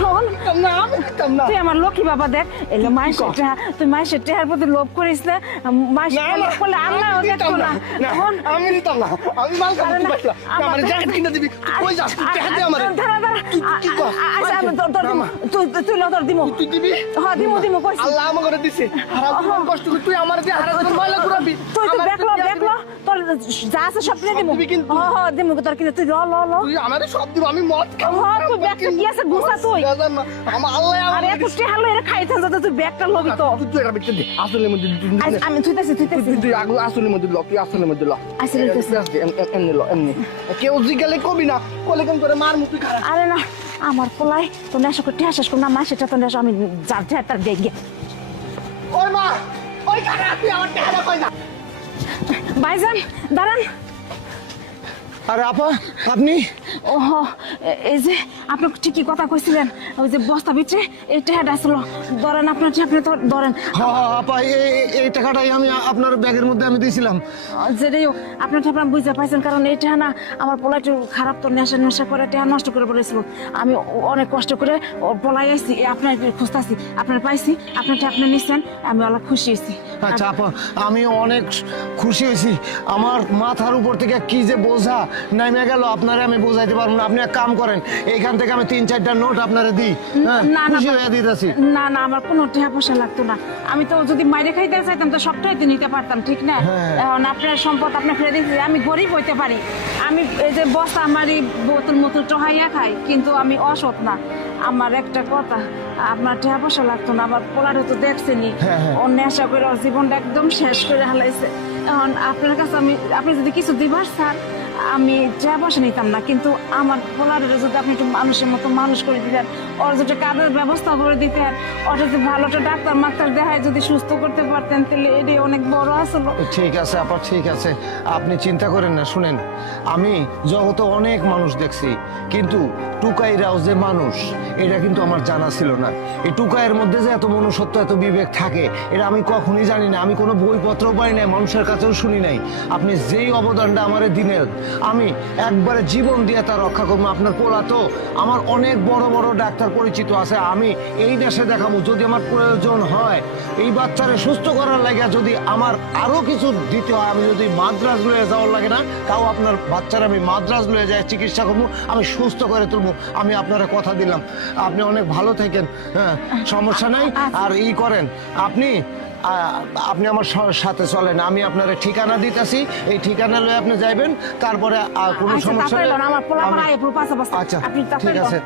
শোন না আমি দিতাম না। তুই আমার লক্ষ্মী বাবা দেখ এলো মায়ের টেহা তুই মায়ের টেহার প্রতি লোভ করিস না মায়ের না, না, লোভ করলে আল্লাহ আমি দেখতো দিতাম না না। শোন আমি দিতাম না, আমি মাল খাবো, আরে তুই না, পাইলা। না, আমার জ্যাকেট কিনে দিবি, কই যাস? তুই টাকা দে আমারে। দাঁড়া দাঁড়া কি কর? আচ্ছা আমি তোর না, মা। তুই লতর দিমু তুই দিবি? হ্যাঁ দিমু কইছি আল্লাহ আমাকে করে দিছে। হারাম জীবন কষ্ট করে তুই আমার দিয়ে হারাম জীবন ময়লা ঘুরাবি। তুই আমার দেখলো তুই দেখলো তোর যা আছে সব কিনে দিমু দিবি কিন্তু। হ্যাঁ দিমু তোর কিনে তুই ল তুই আমারে সব দিব, আমি মদ খাবো। হ্যাঁ, তুই ব্যাগটা কি আছে? গুছা তুই। আমার আল্লাহ আরে আমাকে এত টেহালো এরা খাইতে যাতে তুই ব্যাগটা লবি তো তুই এটা বিচ্ছে দে। আসলের মধ্যে আমি তুইতেছি তুই আগে আসলের মধ্যে ল, তুই আসলের মধ্যে ল। আসলে লইতেছি। এমনি ল, এমনি। কেউ জিগালে কবি না, কলে কেন করে মার মুখে খারাপ। আরে না আমার পোলাই তো নেশা করতে শেষ করুন না মা সেটা তো নেশা আমি যার ঠেয়ার তার দিয়ে গিয়ে ওই মা, ওই খারাপ, তুই আমার টাকা কই না। ভাইজান দাঁড়ান আরে আপা আপনি ওহ এই যে আপনি ঠিকই কথা কইছিলেন ওই যে বস্তা ভিতরে এই টেহাটা আসলো ধরেন আপনার আপনি তো ধরেন আপা এই টাকাটাই আমি আপনার ব্যাগের মধ্যে আমি দিয়েছিলাম। যেটাই হোক আপনার ঠাকুর বুঝতে পাইছেন কারণ এই টেহা না আমার পোলা একটু খারাপ তো নেশা করে টেহা নষ্ট করে বলেছিল আমি অনেক কষ্ট করে পলাই আসছি আপনার খুঁজতেছি আপনার পাইছি আপনার আপনি নিচ্ছেন আমি অনেক খুশি হয়েছি আচ্ছা আপা আমি অনেক খুশি হয়েছি। আমার মাথার উপর থেকে কি যে বোঝা নামে গেল আপনারে আমি বোঝাইতে পারবো না। আপনি এক কাম করেন এইখান থেকে আমি 3-4টা নোট আপনারে দিই। হ্যাঁ না, খুশি হয়ে দিতেছি। না আমার কোনো টাকা পয়সা লাগতো না আমি তো যদি মাইরে খাইতে চাইতাম তো সবটাই তো নিতে পারতাম ঠিক না হ্যাঁ। এখন আপনার সম্পদ আপনি ফেলে দিয়েছি আমি গরিব হইতে পারি আমি এই যে বস্তা আমারই বোতল টহাইয়া খাই কিন্তু আমি অসৎ না আমার একটা কথা আপনার টাকা পয়সা লাগতো না আমার পোলারও তো দেখছেনি হ্যাঁ। ও নেশা করে ওর জীবনটা একদম শেষ করে হালাইছে এখন আপনার কাছে আপনি যদি কিছু দিবার চান আমি টাকা পয়সা নিতাম না কিন্তু আমার পোলারের যদি আপনি একটু মানুষের মতো মানুষ করে দিতেন ওর যদি কাজের ব্যবস্থা করে দিতেন ওর যদি ভালো একটা ডাক্তার দেখায় যদি সুস্থ করতে পারতেন তাহলে এটি অনেক বড় আসলো ঠিক আছে আপা ঠিক আছে আপনি চিন্তা করেন না। শুনেন আমি জগতে অনেক মানুষ দেখছি কিন্তু টুকাইরাও যে মানুষ এটা কিন্তু আমার জানা ছিল না। এই টুকাইয়ের মধ্যে যে এত মনুষ্যত্ব এত বিবেক থাকে এটা আমি কখনোই জানি না। আমি কোনো বইপত্র পাই নাই মানুষের কাছেও শুনি নাই। আপনি যেই অবদানটা আমার দিনের আমি একবারে জীবন দিয়ে তা রক্ষা করবো। আপনার পোলা তো আমার অনেক বড় বড় ডাক্তার পরিচিত আছে আমি এই দেশে দেখাবো যদি আমার প্রয়োজন হয় এই বাচ্চারে সুস্থ করার লাগে যদি আমার আরো কিছু দিতে হয় আমি যদি মাদ্রাজ লয়ে যাওয়ার লাগে না তাও আপনার বাচ্চারা আমি মাদ্রাজ লয়ে যাই চিকিৎসা করবো আমি সুস্থ করে তুলবো। আমি আপনারা কথা দিলাম আপনি অনেক ভালো থাকেন। হ্যাঁ সমস্যা নাই। আর করেন আপনি আমার সাথে চলেন আমি আপনার ঠিকানা দিতেছি এই ঠিকানা লয়ে আপনি যাইবেন তারপরে কোনো সমস্যা নেই। আমার পোলা আচ্ছা আপনি ঠিক আছে।